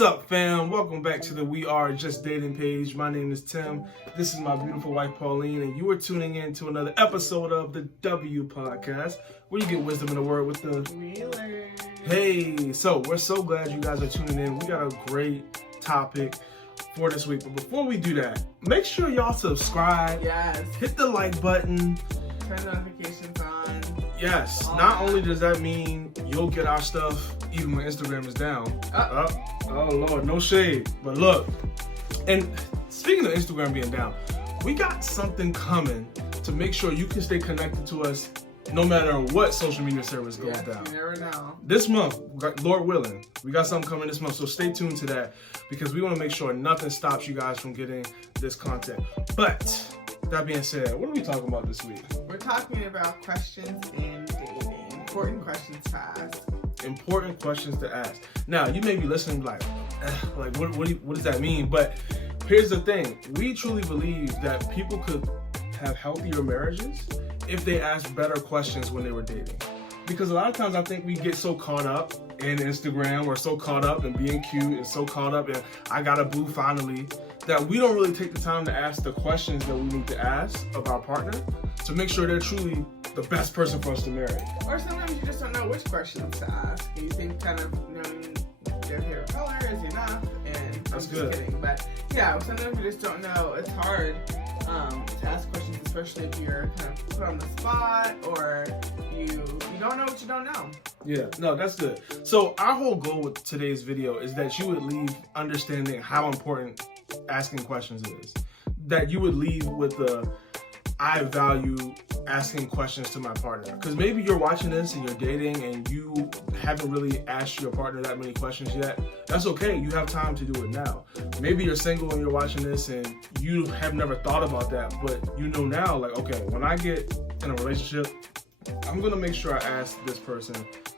What's up, fam? Welcome back to the We Are Just Dating page. My name is Tim. This is my beautiful wife, Pauline, and you are tuning in to another episode of the W Podcast, where you get wisdom in the word with the Wheeler. Hey, so we're so glad you guys are tuning in. We got a great topic for this week. But before we do that, make sure y'all subscribe. Yes. Hit the like button. Turn notifications on. Yes. Not only does that mean you'll get our stuff even when Instagram is down. Oh Lord, no shade. But look, and speaking of Instagram being down, we got something coming to make sure you can stay connected to us no matter what social media service goes down. You never know. This month, Lord willing, we got something coming this month, so stay tuned to that because we want to make sure nothing stops you guys from getting this content. But that being said, what are we talking about this week? We're talking about questions in dating. Important questions to ask. Important questions to ask. Now, you may be listening like what does that mean? But here's the thing. We truly believe that people could have healthier marriages if they asked better questions when they were dating. Because a lot of times I think we get so caught up in Instagram or so caught up in being cute and so caught up in I got a boo finally that we don't really take the time to ask the questions that we need to ask of our partner to make sure they're truly the best person for us to marry. Or sometimes you just don't know which questions to ask. You think kind of knowing their hair color is enough, and That's I'm good. just kidding. But yeah, sometimes you just don't know. It's hard to ask questions, especially if you're kind of put on the spot or you don't know what you don't know. Yeah, no, that's good. So our whole goal with today's video is that you would leave understanding how important asking questions is. That you would leave with the I value asking questions to my partner. Because maybe you're watching this and you're dating and you haven't really asked your partner that many questions yet. That's okay. You have time to do it now. Maybe you're single and you're watching this and you have never thought about that, but you know now, like, okay, when I get in a relationship, I'm going to make sure I ask this person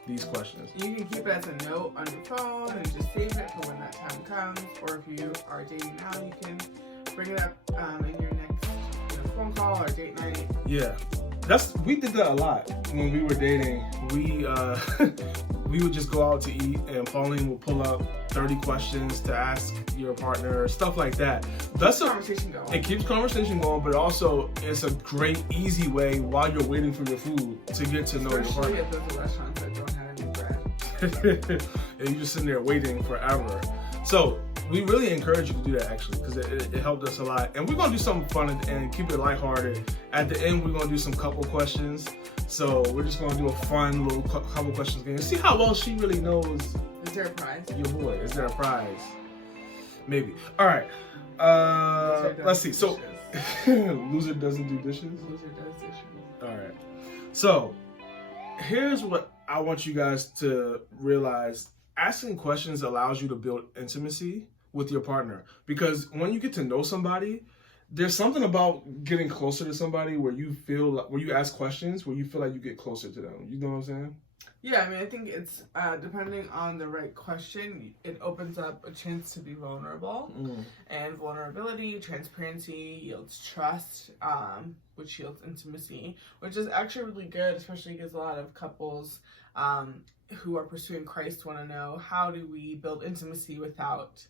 these questions. You can keep it as a note on your phone and just save it for when that time comes. Or if you are dating now, you can bring it up in your next phone call or date night. Yeah, we did that a lot when we were dating. We we would just go out to eat and Pauline would pull up 30 questions to ask your partner, stuff like that. That's Conversation going. It keeps conversation going, but also it's a great, easy way while you're waiting for your food to get to know your Especially partner. if there's a restaurant that don't have any bread. And you're just sitting there waiting forever. So we really encourage you to do that actually because it helped us a lot. And we're gonna do something fun and keep it lighthearted. At the end, we're gonna do some couple questions. So we're just gonna do a fun little couple questions game. See how well she really knows. Is there a prize? Your boy. Is there a prize? Maybe. All right. Let's see. So loser doesn't do dishes. Loser does dishes. All right. So here's what I want you guys to realize. Asking questions allows you to build intimacy with your partner because when you get to know somebody, there's something about getting closer to somebody where you ask questions where you feel like you get closer to them. You know what I'm saying? Yeah, I mean, I think it's depending on the right question, it opens up a chance to be vulnerable. And vulnerability, transparency yields trust, which yields intimacy, which is actually really good, especially because a lot of couples who are pursuing Christ want to know, how do we build intimacy without,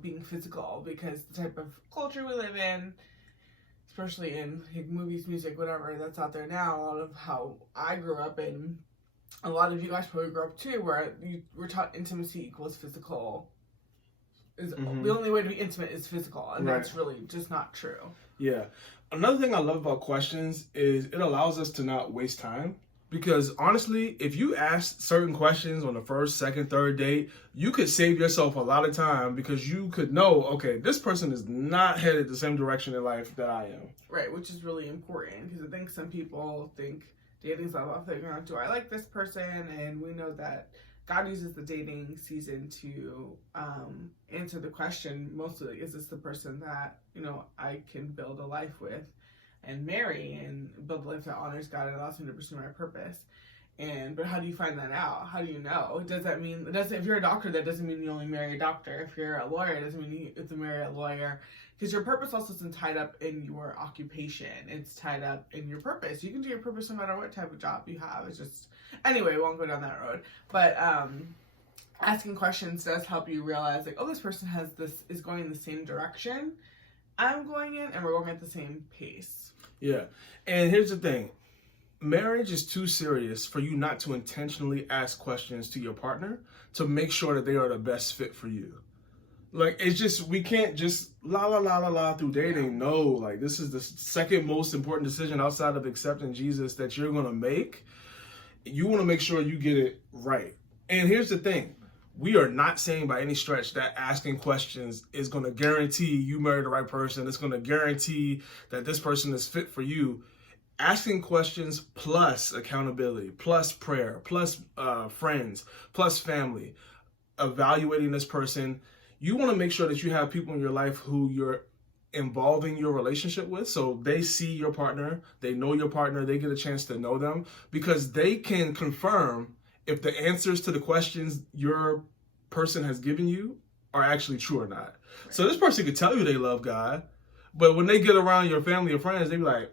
being physical? Because the type of culture we live in, especially in movies, music, whatever that's out there now, a lot of how I grew up in, a lot of you guys probably grew up too, where we're taught intimacy equals physical. The only way to be intimate is physical, and that's really just not true. Yeah. Another thing I love about questions is it allows us to not waste time. Because honestly, if you ask certain questions on the first, second, third date, you could save yourself a lot of time because you could know, okay, this person is not headed the same direction in life that I am. Right, which is really important because I think some people think dating's all about figuring out, do I like this person? And we know that God uses the dating season to answer the question mostly, is this the person that, I can build a life with and marry and build a life that honors God and allows me to pursue my purpose? But how do you find that out? How do you know? If you're a doctor, that doesn't mean you only marry a doctor. If you're a lawyer, it doesn't mean you have to marry a lawyer. Because your purpose also isn't tied up in your occupation. It's tied up in your purpose. You can do your purpose no matter what type of job you have. It's just, anyway, we won't go down that road. But asking questions does help you realize, like, oh, this person is going in the same direction I'm going in, and we're going at the same pace. Yeah. And here's the thing. Marriage is too serious for you not to intentionally ask questions to your partner to make sure that they are the best fit for you. Like, it's just, we can't just la through dating. No, like, this is the second most important decision outside of accepting Jesus that you're going to make. You want to make sure you get it right. And here's the thing. We are not saying by any stretch that asking questions is going to guarantee you marry the right person. It's going to guarantee that this person is fit for you. Asking questions plus accountability, plus prayer, plus friends, plus family, evaluating this person. You want to make sure that you have people in your life who you're involving your relationship with, so they see your partner, they know your partner, they get a chance to know them, because they can confirm if the answers to the questions your person has given you are actually true or not. So this person could tell you they love God, but when they get around your family or friends, they be like,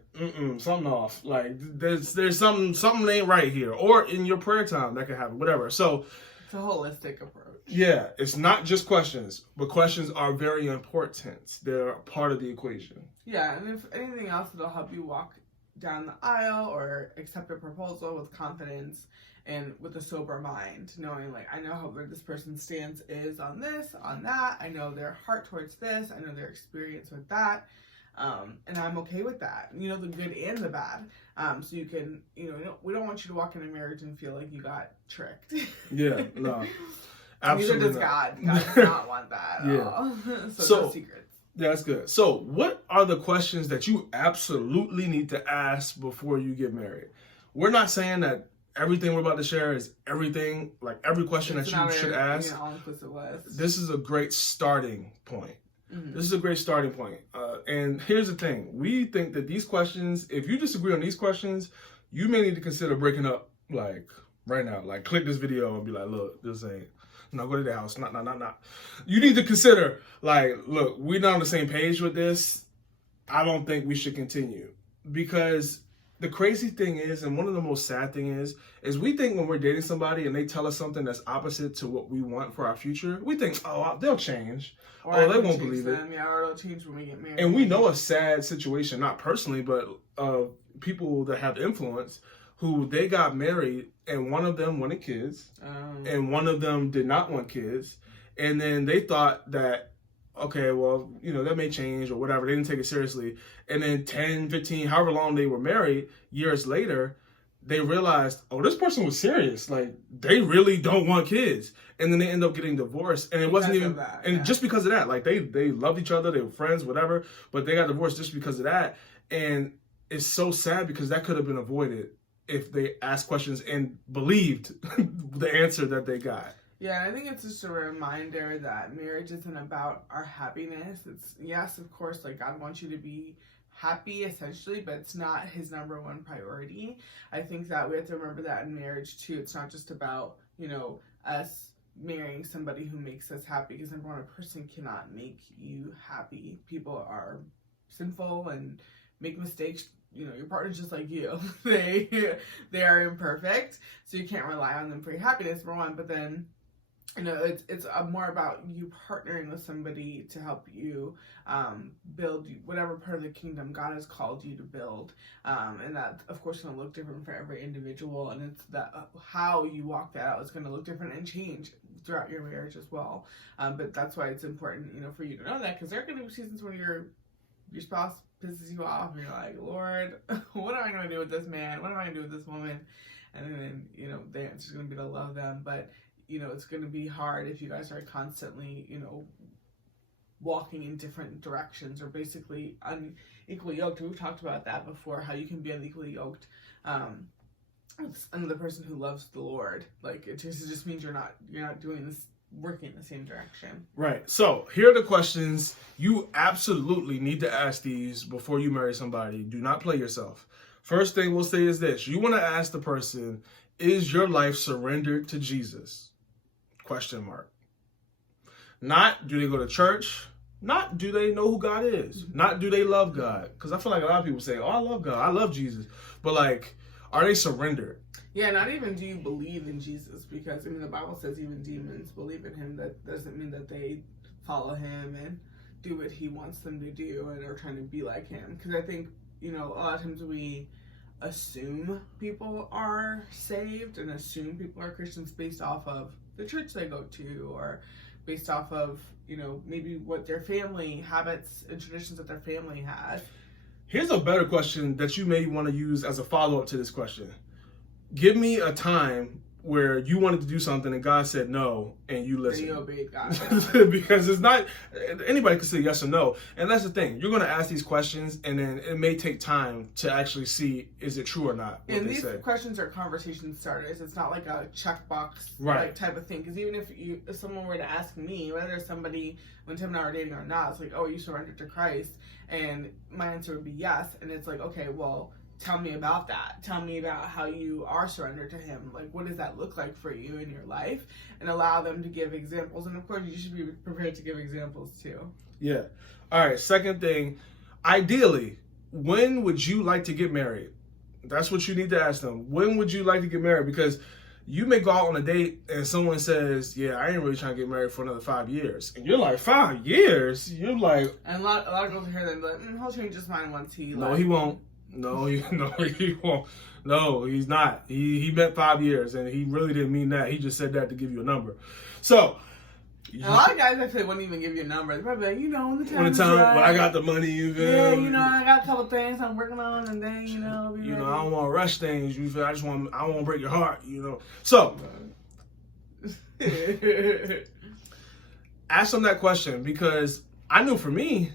something off. Like, there's something ain't right here. Or in your prayer time, that could happen, whatever. So it's a holistic approach. Yeah, it's not just questions, but questions are very important. They're a part of the equation. Yeah, and if anything else, it'll help you walk down the aisle or accept a proposal with confidence and with a sober mind, knowing, like, I know where this person's stance is on this, on that. I know their heart towards this. I know their experience with that. And I'm okay with that. You know, the good and the bad. So you can, we don't want you to walk into marriage and feel like you got tricked. Yeah, no. Absolutely. Neither does God. God does not want that at all. So no secrets. Yeah, that's good. So what are the questions that you absolutely need to ask before you get married? We're not saying that everything we're about to share is everything, like every question that you should ask. This is a great starting point. Mm-hmm. This is a great starting point. And here's the thing. We think that these questions, if you disagree on these questions, you may need to consider breaking up, like, right now. Like, click this video and be like, look, this ain't. No, go to the house. Not. You need to consider, like, look, we're not on the same page with this. I don't think we should continue. Because the crazy thing is, and one of the most sad thing is we think when we're dating somebody and they tell us something that's opposite to what we want for our future, we think, oh, they'll change. Or they won't believe it. Yeah, or they'll change when we get married. And we know a sad situation, not personally, but people that have influence, who they got married and one of them wanted kids and one of them did not want kids. And then they thought that, okay, well, that may change or whatever. They didn't take it seriously. And then 10, 15, however long they were married, years later, they realized, oh, this person was serious. Like, they really don't want kids. And then they end up getting divorced. And it wasn't even, that, and just because of that, like, they loved each other, they were friends, whatever, but they got divorced just because of that. And it's so sad because that could have been avoided if they asked questions and believed the answer that they got. Yeah, I think it's just a reminder that marriage isn't about our happiness. It's, yes, of course, like, God wants you to be happy, essentially, but it's not his number one priority. I think that we have to remember that in marriage, too. It's not just about, us marrying somebody who makes us happy, because number one, a person cannot make you happy. People are sinful and make mistakes. Your partner's just like you. They are imperfect, so you can't rely on them for your happiness, for one. But then, it's more about you partnering with somebody to help you build whatever part of the kingdom God has called you to build. And that, of course, is going to look different for every individual. And it's that how you walk that out is going to look different and change throughout your marriage as well. But that's why it's important, for you to know that, because there are going to be seasons when your spouse pisses you off and you're like, Lord, what am I going to do with this man? What am I going to do with this woman? And then, the answer's going to be to love them. But, it's going to be hard if you guys are constantly, walking in different directions or basically unequally yoked. We've talked about that before, how you can be unequally yoked with another person who loves the Lord. Like, it just means you're not doing this, working in the same direction. Right. So here are the questions. You absolutely need to ask these before you marry somebody. Do not play yourself. First thing we'll say is this. You want to ask the person, is your life surrendered to Jesus? Question mark. Not, do they go to church? Not, do they know who God is? Not, do they love God? Because I feel like a lot of people say, oh, I love God. I love Jesus. But, like, are they surrendered? Yeah, not even do you believe in Jesus, because I mean the Bible says even demons believe in him. That doesn't mean that they follow him and do what he wants them to do and are trying to be like him. Because I think, you know, a lot of times we assume people are saved and assume people are Christians based off of the church they go to, or based off of, you know, maybe what their family habits and traditions that their family had. Here's a better question that you may want to use as a follow-up to this question. Give me a time where you wanted to do something and God said no, and you listened. And you obeyed God. Because it's not, anybody can say yes or no. And that's the thing. You're going to ask these questions, and then it may take time to actually see, is it true or not? And these questions are conversation starters. It's not like a checkbox right. like type of thing. Because even if someone were to ask me, whether somebody, when Tim and I were dating or not, it's like, oh, you surrendered to Christ? And my answer would be yes. And it's like, okay, well, tell me about that. Tell me about how you are surrendered to him. Like, what does that look like for you in your life? And allow them to give examples. And of course, you should be prepared to give examples too. Yeah. All right. Second thing, ideally, when would you like to get married? That's what you need to ask them. When would you like to get married? Because you may go out on a date and someone says, yeah, I ain't really trying to get married for another 5 years. And you're like, 5 years? You're like... And a lot of girls hear that and be like, he'll change his mind once he... No, he won't. No, he won't. No, he's not. He meant 5 years, and he really didn't mean that. He just said that to give you a number. So, a lot of guys actually wouldn't even give you a number. They're probably like, you know, when the time is right. But I got the money, you feel? Yeah, you know, I got a couple things I'm working on, and then, you know, I don't want to rush things. You feel? I don't want to break your heart, you know. So, ask them that question, because I knew for me,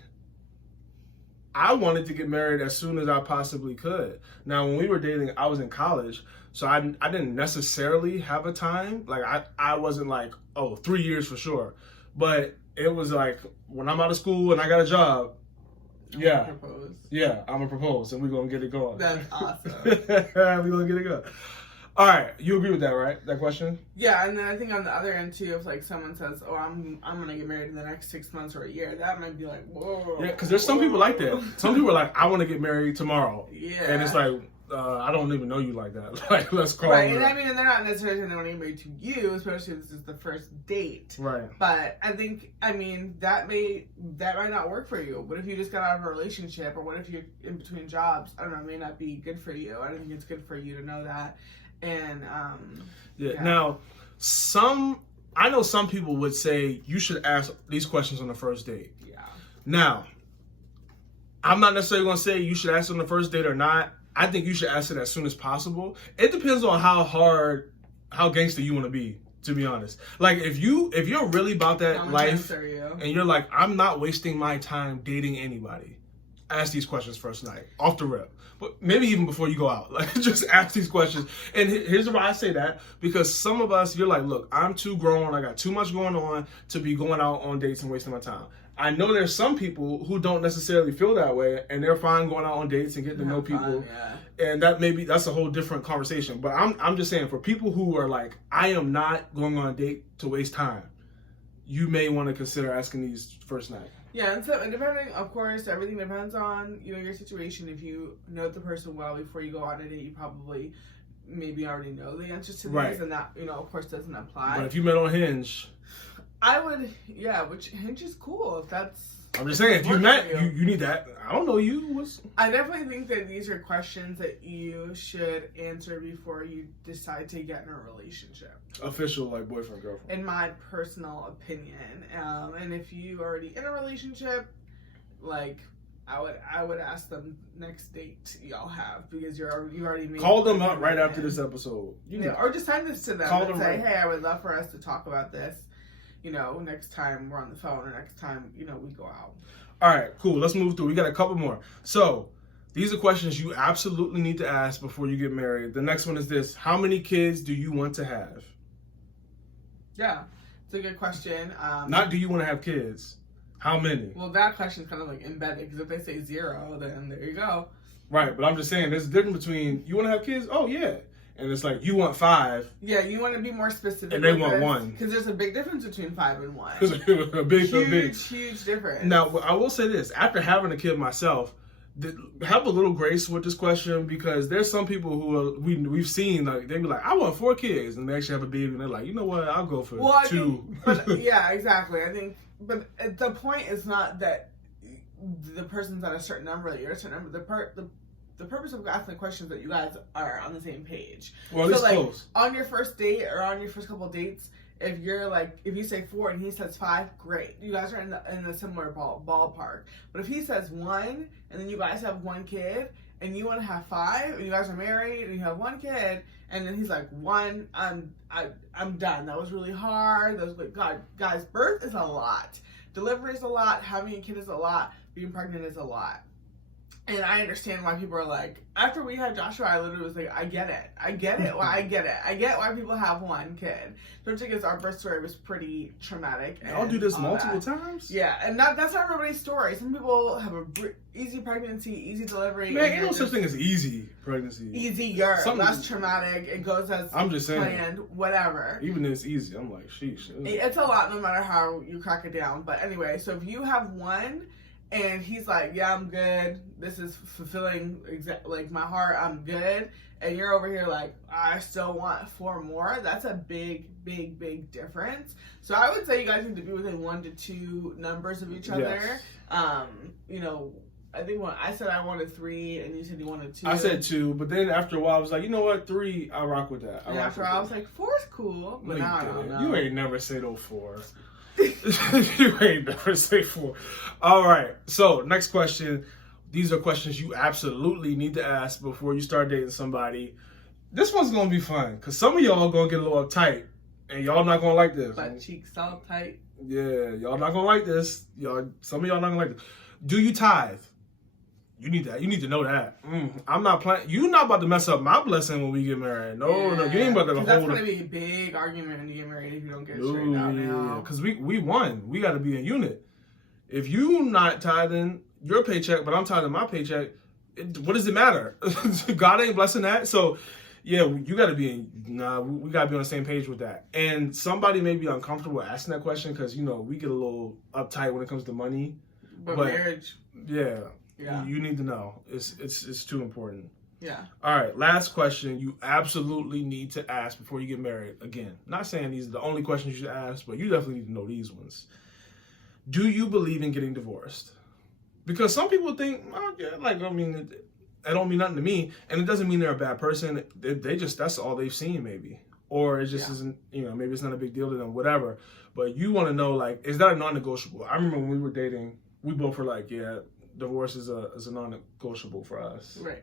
I wanted to get married as soon as I possibly could. Now, when we were dating, I was in college, so I didn't necessarily have a time. Like, I wasn't like, 3 years for sure. But it was like, when I'm out of school and I got a job, I'm gonna propose, and we're gonna get it going. That's awesome. We're gonna get it going. All right, you agree with that, right? That question? Yeah, and then I think on the other end too, if like someone says, "Oh, I'm gonna get married in the next 6 months or a year," that might be like, "Whoa." Yeah, because there's some people like that. Some people are like, "I want to get married tomorrow." Yeah, and it's like, I don't even know you like that. Like, let's call. Right, and I mean, and they're not necessarily saying they want to get married to you, especially if this is the first date. Right. But I think, I mean, that might not work for you. What if you just got out of a relationship, or what if you're in between jobs? I don't know. It may not be good for you. I don't think it's good for you to know that. And Now, I know some people would say you should ask these questions on the first date. Yeah. Now, I'm not necessarily going to say you should ask on the first date or not. I think you should ask it as soon as possible. It depends on how gangster you want to be, to be honest. Like, if you're really about that life and you're like, I'm not wasting my time dating anybody, ask these questions first night, off the rip. But maybe even before you go out, like, just ask these questions. And here's why I say that, because some of us, you're like, look, I'm too grown, I got too much going on to be going out on dates and wasting my time. I know there's some people who don't necessarily feel that way, and they're fine going out on dates and getting to know people. And that's a whole different conversation. But I'm just saying, for people who are like, I am not going on a date to waste time, you may want to consider asking these first night. Yeah, and so depending, of course, everything depends on, you know, your situation. If you know the person well before you go on a date, you probably maybe already know the answers to these, and that, you know, of course, doesn't apply. But if you met on Hinge, I would, which Hinge is cool if that's... I'm just saying, if you met, you need that. I don't know you. I definitely think that these are questions that you should answer before you decide to get in a relationship. Official, like, boyfriend, girlfriend. In my personal opinion. And if you already in a relationship, like, I would ask them next date y'all have, because you already made... Call them up right after this episode. Or just send this to them and say, hey, I would love for us to talk about this. You know, next time we're on the phone, or next time, you know, we go out. All right, cool. Let's move through. We got a couple more. So, these are questions you absolutely need to ask before you get married. The next one is this: how many kids do you want to have? Yeah, it's a good question. Not do you want to have kids? How many? Well, that question is kind of like embedded, because if they say 0, then there you go. Right, but I'm just saying there's a difference between you want to have kids? Oh, yeah. And it's like, you want 5. Yeah, you want to be more specific. And they want 1. Because there's a big difference between 5 and 1. There's a big huge difference. Now, I will say this. After having a kid myself, have a little grace with this question, because there's some people who are, we've seen, like, they be like, I want 4 kids, and they actually have a baby, and they're like, you know what, I'll go for 2. But yeah, exactly. I think, but the point is not that the person's at a certain number, that you're a certain number. The purpose of asking the question is that you guys are on the same page. Well, at least like, close. On your first date or on your first couple of dates, if you're like, if you say 4 and he says 5, great. You guys are in a similar ballpark. But if he says 1 and then you guys have 1 kid and you want to have 5 and you guys are married and you have 1 kid and then he's like 1, I'm done. That was really hard. That was like, God, guys, birth is a lot. Delivery is a lot. Having a kid is a lot. Being pregnant is a lot. And I understand why people are like, after we had Joshua, I literally was like, I get it. I get it. I get why people have 1 kid. Especially because our birth story was pretty traumatic. Y'all do this multiple times? Yeah, and that's not everybody's story. Some people have a easy pregnancy, easy delivery. Man, ain't no such thing as easy pregnancy. Easier, less traumatic. It goes as I'm just saying, planned, whatever. Even if it's easy, I'm like, sheesh. It's a lot no matter how you crack it down. But anyway, so if you have 1... and he's like, yeah, I'm good. This is fulfilling like my heart. I'm good. And you're over here like, I still want 4 more. That's a big, big, big difference. So I would say you guys need to be within 1 to 2 numbers of each other. Yes. You know, I think when I said I wanted 3 and you said you wanted 2. I said 2, but then after a while I was like, you know what, 3, I rock with that. And after I was like, 4 is cool. But now I don't know. You ain't never say no 4. You ain't never say 4. All right. So next question. These are questions you absolutely need to ask before you start dating somebody. This one's gonna be fun because some of y'all gonna get a little uptight, and y'all not gonna like this. Butt cheeks all tight. Yeah, y'all not gonna like this. Some of y'all not gonna like this. Do you tithe? You need that. You need to know that. I'm not planning. You not about to mess up my blessing when we get married. No, you ain't about to hold. That's gonna be a big argument when you get married if you don't get it straightened out now. Because we won. We got to be a unit. If you not tithing your paycheck, but I'm tithing my paycheck, what does it matter? God ain't blessing that. So yeah, you got to be. We got to be on the same page with that. And somebody may be uncomfortable asking that question because we get a little uptight when it comes to money. But marriage. Yeah. Yeah. You need to know. It's too important. Yeah. All right. Last question you absolutely need to ask before you get married. Again, not saying these are the only questions you should ask, but you definitely need to know these ones. Do you believe in getting divorced? Because some people think, oh, yeah, like, I mean, it don't mean nothing to me. And it doesn't mean they're a bad person. They just, that's all they've seen maybe. Or it just isn't, maybe it's not a big deal to them, whatever. But you want to know, like, is that a non-negotiable? I remember when we were dating, we both were like, yeah, divorce is a non-negotiable for us. Right.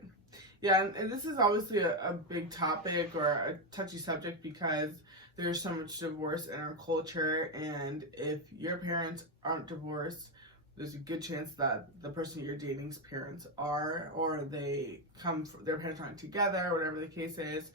Yeah, and this is obviously a big topic or a touchy subject because there's so much divorce in our culture, and if your parents aren't divorced, there's a good chance that the person you're dating's parents are, or their parents aren't together, whatever the case is.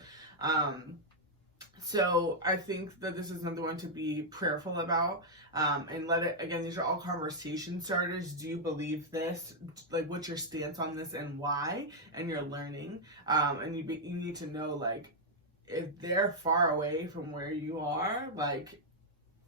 So I think that this is another one to be prayerful about, and again, these are all conversation starters. Do you believe this? Like, what's your stance on this and why? And you're learning, and you need to know, like, if they're far away from where you are, like,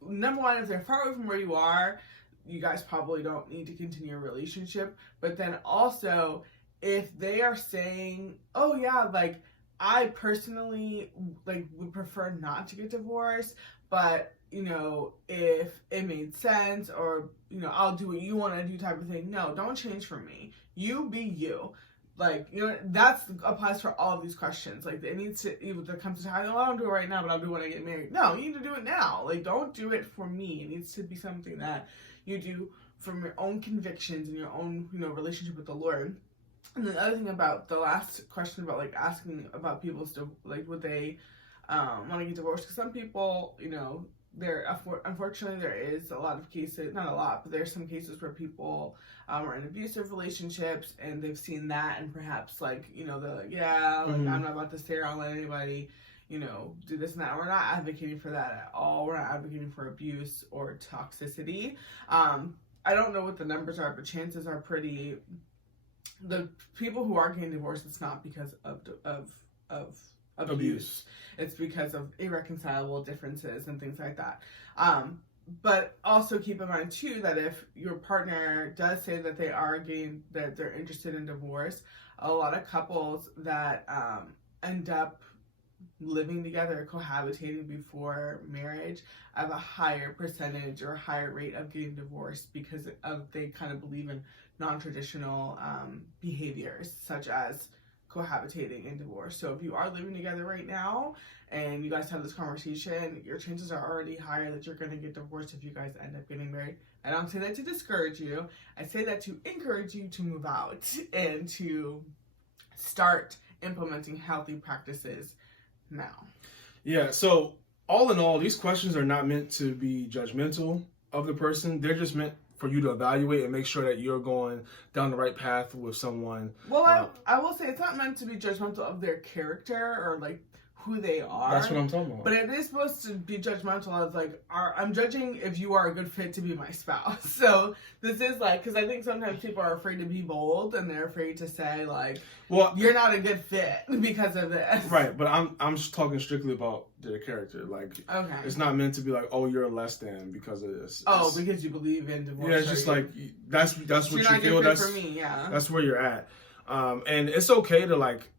number one, if they're far away from where you are, you guys probably don't need to continue a relationship. But then also, if they are saying, oh yeah, like, I personally, like, would prefer not to get divorced, but, if it made sense, or, I'll do what you want to do type of thing. No, don't change for me. You be you. Like, that applies for all of these questions. Like, it needs to, even when it comes to time, I don't do it right now, but I'll do it when I get married. No, you need to do it now. Like, don't do it for me. It needs to be something that you do from your own convictions and your own, relationship with the Lord. And the other thing about the last question about, like, asking about people's, like, would they want to get divorced? Because some people, unfortunately, there is a lot of cases, not a lot, but there's some cases where people are in abusive relationships and they've seen that, and perhaps, like, they're like, yeah, like, I'm not about to stay around, let anybody, do this and that. We're not advocating for that at all. We're not advocating for abuse or toxicity. I don't know what the numbers are, but chances are the people who are getting divorced, it's not because of abuse. It's because of irreconcilable differences and things like that. But also keep in mind too that if your partner does say that that they're interested in divorce, a lot of couples that end up living together, cohabitating before marriage, have a higher percentage or higher rate of getting divorced because they kind of believe in non-traditional behaviors such as cohabitating and divorce. So if you are living together right now and you guys have this conversation, your chances are already higher that you're going to get divorced if you guys end up getting married. I don't say that to discourage you. I say that to encourage you to move out and to start implementing healthy practices now. Yeah, so all in all, these questions are not meant to be judgmental of the person. They're just meant for you to evaluate and make sure that you're going down the right path with someone. Well, I will say it's not meant to be judgmental of their character or like who they are. That's what I'm talking about. But it is supposed to be judgmental of like, I'm judging if you are a good fit to be my spouse. So this is like, because I think sometimes people are afraid to be bold and they're afraid to say like, well, you're not a good fit because of this. Right, but I'm just talking strictly about their character. Like, okay, it's not meant to be like, oh, you're less than because of this. Oh, because you believe in divorce. Yeah, it's just like that's what you feel. That's for me. Yeah, that's where you're at. And it's okay to like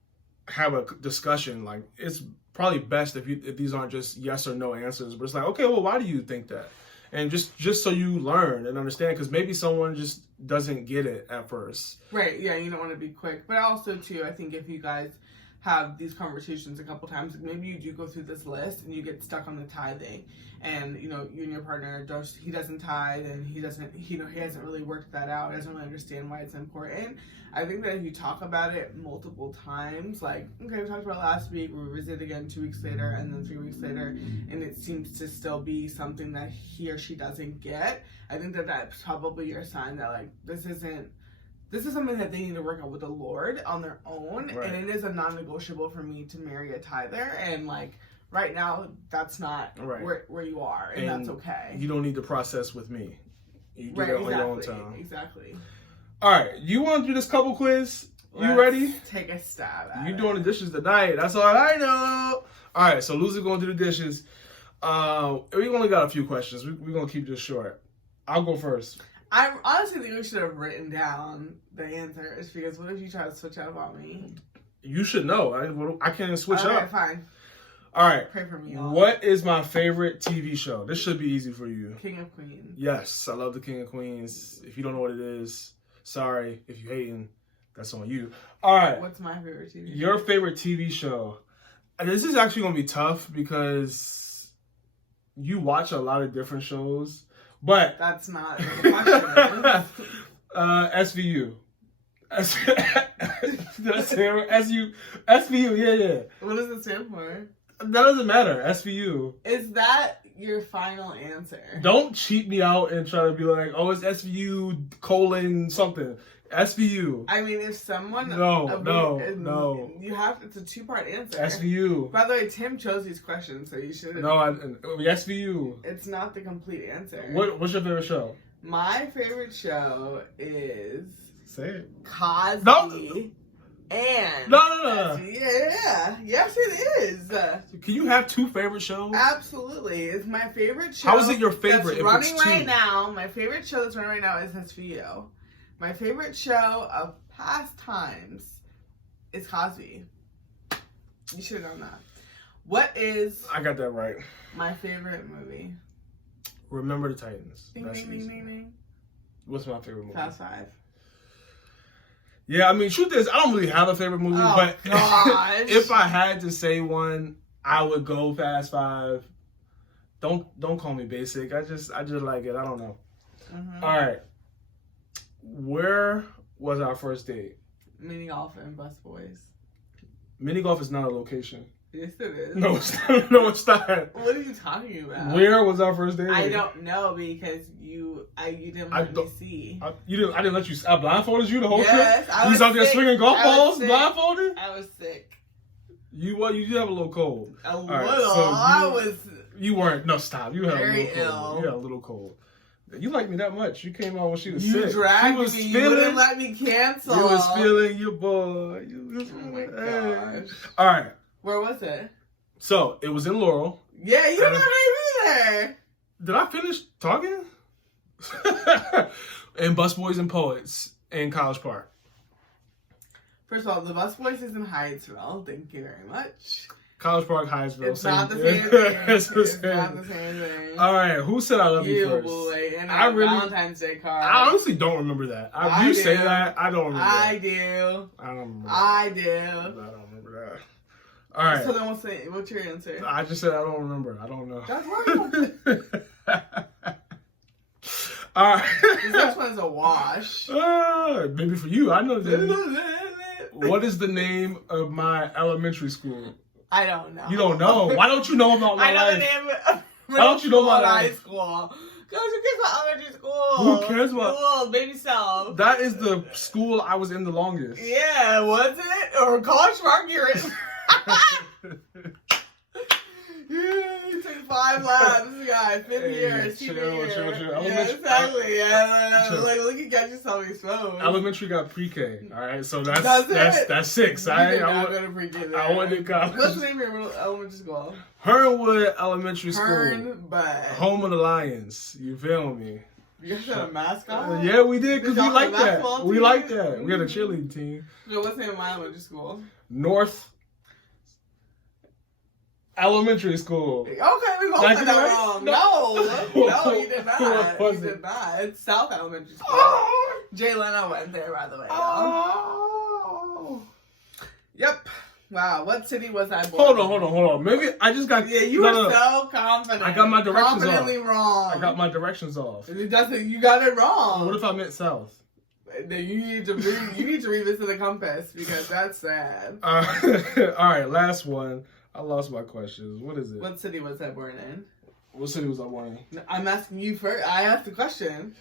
have a discussion. Like, it's probably best if these aren't just yes or no answers, but it's like, okay, well, why do you think that? And just so you learn and understand, because maybe someone just doesn't get it at first. Right, yeah, you don't want to be quick. But also, too, I think if you guys have these conversations a couple times, maybe you do go through this list and you get stuck on the tithing. And, you know, you and your partner, he doesn't tithe and he hasn't really worked that out, doesn't really understand why it's important. I think that if you talk about it multiple times, like, okay, we talked about last week, we revisit again 2 weeks later, and then 3 weeks later, and it seems to still be something that he or she doesn't get, I think that that's probably your sign that, like, this is something that they need to work out with the Lord on their own, right. And it is a non-negotiable for me to marry a tither, and, like, right now, that's not where you are, and that's okay. You don't need to process with me. You do that on your own time. Exactly. All right, you want to do this couple quiz? You ready? Take a stab at You doing the dishes tonight. That's all I know. All right, so Lucy's going to do the dishes. We only got a few questions. We're going to keep this short. I'll go first. I honestly think we should have written down the answers, because what if you try to switch up on me? You should know. I can't switch up. Okay, fine. All right. Pray for me, y'all. What is my favorite TV show? This should be easy for you. King of Queens. Yes, I love the King of Queens. If you don't know what it is, sorry. If you're hating, that's on you. All right. What's my favorite TV show? Your favorite TV show. And this is actually going to be tough because you watch a lot of different shows. But that's not the question. SVU. SVU, yeah. What does it stand for? That doesn't matter. SVU. Is that your final answer? Don't cheat me out and try to be like, oh, it's SVU : something. SVU. I mean, if someone... No. You have... It's a 2-part answer. SVU. By the way, Tim chose these questions, so you should... No, SVU. It's not the complete answer. What's your favorite show? My favorite show is... Say it. Cosby. No. And... No. Yeah. Yes, it is. Can you have 2 favorite shows? Absolutely. It's my favorite show. How is it your favorite that's running right now? My favorite show that's running right now is SVU. My favorite show of past times is Cosby. You should have known that. What is... I got that right. My favorite movie? Remember the Titans. Ding. What's my favorite movie? Fast 5. Yeah, I mean, truth is, I don't really have a favorite movie, but if I had to say one, I would go Fast 5. Don't call me basic. I just like it. I don't know. Mm-hmm. All right. Where was our first date? Mini golf and Bus Boys. Mini golf is not a location. Yes, it is. No, it's not. No, it's not. What are you talking about? Where was our first date? I don't know, because you didn't let me see. I didn't let you. I blindfolded you the whole trip. You was out there swinging golf balls blindfolded. I was sick. You did have a little cold. A little. You weren't. No, stop. You had very a little cold. You had a little cold. You liked me that much. You came out when she was sick. You dragged me. You wouldn't let me cancel. You was feeling your boy. Oh my gosh. All right. Where was it? So, it was in Laurel. Yeah, you don't have to be there. Did I finish talking? And Busboys and Poets in College Park. First of all, the Busboys is in Hyattsville. Thank you very much. College Park, Hyattsville. It's not the same thing. It's It's not the same thing. All right, who said I love you first? Boy, and I really, Valentine's Day card. I honestly don't remember that. You say that, I don't remember I that. do. I don't remember I that. do. I don't remember that. All right. So then what's your answer? I just said I don't remember. I don't know. That's wrong. All right. This next one's a wash. Maybe for you, I know this. What is the name of my elementary school? I don't know. You don't know? Why don't you know about my I know life? the name of Why don't you know about high life? school? Because who cares about elementary school? Who cares about school? Baby self. That is the school I was in the longest. Yeah, was it? Or College Park? You're in. You took 5 laps, guy. 5 years. Chill. Yeah, exactly. Yeah, Chill. like, look, you got yourself exposed. Elementary got pre-K. All right, so that's 6. You I did not go to pre-K there. I went to college. What's the name of your elementary school? Hernwood Elementary School. Hernwood. Home of the Lions. You feel me? You guys had a mascot? Yeah, we did, because Did we y'all like have a that. basketball We team? like that. We had a cheerleading team. So what's the name of my elementary school? North Elementary School. Okay, we both Did I said get that it right? wrong. No. No, you did not. What was You did it? not. It's South Elementary School. Oh. Jay Leno went there, by the way. Oh. Yep. Wow, what city was I born in? Hold on. Maybe I just got... Yeah, you were so confident. I got my directions Confidently wrong. I got my directions off. You got it wrong. What if I meant south? Then you need to revisit the compass because that's sad. All right, last one. I lost my questions. What is it? What city was I born in? What city was I born in? I'm asking you first. I asked the question.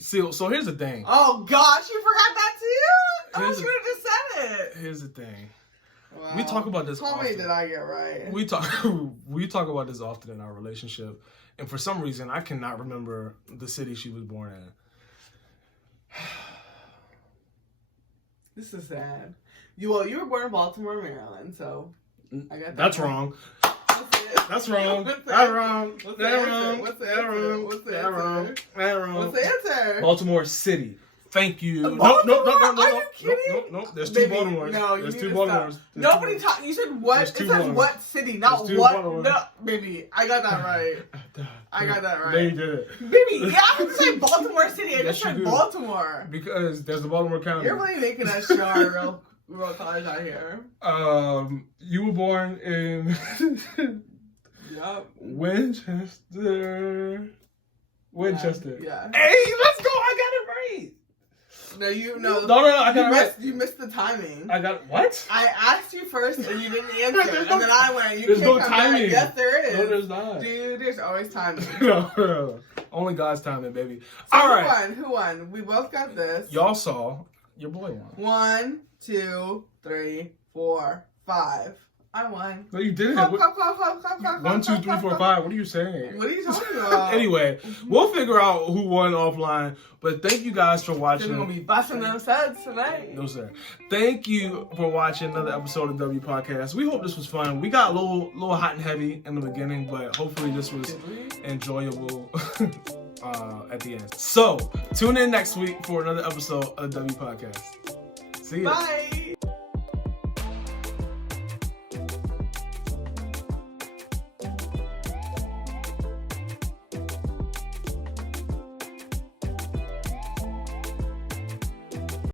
See, so here's the thing. Oh gosh, you forgot that too? I wish you would have just said it. Here's the thing. Wow. We talk about this How often. many did I get right? We talk about this often in our relationship, and for some reason, I cannot remember the city she was born in. This is sad. You were born in Baltimore, Maryland, so I got that. That's wrong. That's wrong. What's the That's answer? wrong. What's the That's answer? wrong. What's the That's answer? wrong. What's the That's answer? wrong. That's wrong. What's the answer? Baltimore City. Thank you. No. Are you kidding? No. There's two Baltimores. No, you There's need two to Baltimores. stop. Nobody talk. You said what? There's It two says Baltimores. what city, not There's two what. Baltimores. No, baby, I got that right. I got that right. There you did it. Baby, yeah, I didn't say Baltimore City. I just Yes, you said do. Baltimore. Because there's a Baltimore County. You're really making us show real college out here. You were born in Yep. Winchester. Yeah. Hey, let's go! I got it right. No, No, I got it right. You missed the timing. I got what? I asked you first and you didn't answer, and then I went. You There's can't no come timing. back. Yes, there is. No, there's not. Dude, there's always timing. No. Only God's timing, baby. So All right. Who won? We both got this. Y'all saw your boy won. 1, 2, 3, 4, 5. I won. No, you didn't. Clap, What- clap, clap, clap, clap, clap, 1, 2, clap, 3, clap, 4, clap. 5. What are you saying? What are you talking about? Anyway, we'll figure out who won offline. But thank you guys for We're watching. gonna be busting them sets tonight. No, sir. Thank you for watching another episode of W Podcast. We hope this was fun. We got a little hot and heavy in the beginning, but hopefully this was Did we? enjoyable at the end. So, tune in next week for another episode of W Podcast. See ya. Bye.